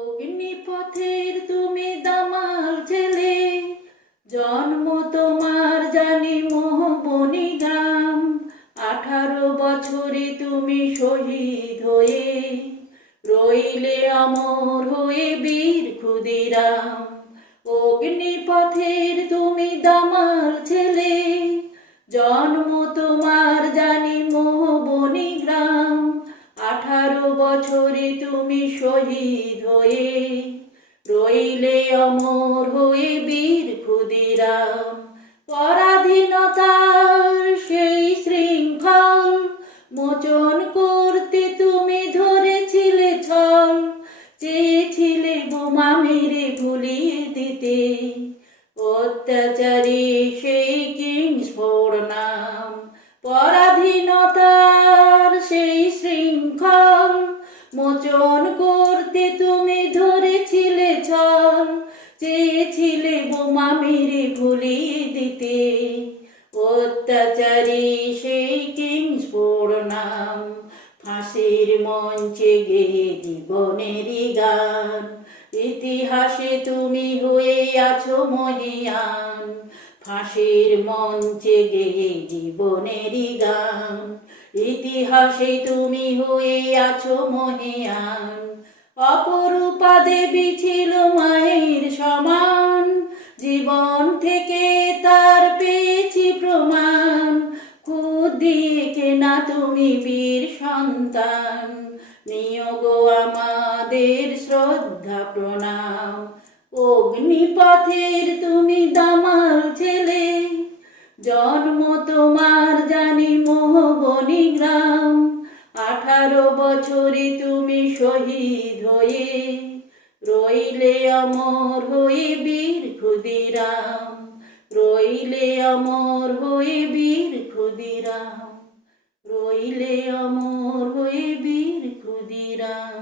অগ্নিপথের তুমি দামাল ছেলে, জন্ম তোমার জানি মোহবনি গ্রাম। 18 বছরে তুমি শহীদ হয়ে রইলে অমর হয়ে বীর ক্ষুদিরাম। অগ্নিপথের তুমি দামাল ছেলে, জন্ম তোমার জানি মোহবনি গ্রাম। 18 বছরে তুমি শহীদ হয়ে রইলে অমর হয়ে বীর ক্ষুদিরাম। পরাধীনতার সেই শৃঙ্খল মোচন করতে তুমি ধরেছিলে ছল, চেয়েছিলে বোমা মেরে ভুলিয়ে দিতে অত্যাচারী সেই কিংসফোর্ড নাম। পরাধীনতার সেই শৃঙ্খল মোচন করতে তুমি ধরেছিলে ছল, চেয়েছিলে বোমা মেরে ভুলিয়ে দিতে অত্যাচারী সেই কিংসফোর্ড নাম। ফাঁসির মঞ্চে গেয়ে জীবনেরই গান, ইতিহাসে তুমি হয়ে আছো মহিয়ান। ফাঁসির মঞ্চে গেয়ে জীবনেরই গান, ইতিহাসে তুমি হয়ে আছো মহিয়ান। অপরূপা দেবী ছিল মায়ের সমান, জীবন থেকে তার পেয়েছি প্রমাণ। খুদ দিয়ে কেনা তুমি বীর সন্তান, নিয়োগ আমাদের শ্রদ্ধা প্রণাম। অগ্নিপথের তুমি দামাল ছেলে, জন্ম তোমার জানি মোহবনি গ্রাম। 18 বছরে তুমি শহীদ হয়ে রইলে অমর হয়ে বীর ক্ষুদিরাম। রইলে অমর হয়ে বীর ক্ষুদিরাম। রইলে অমর হয়ে বীর ক্ষুদিরাম।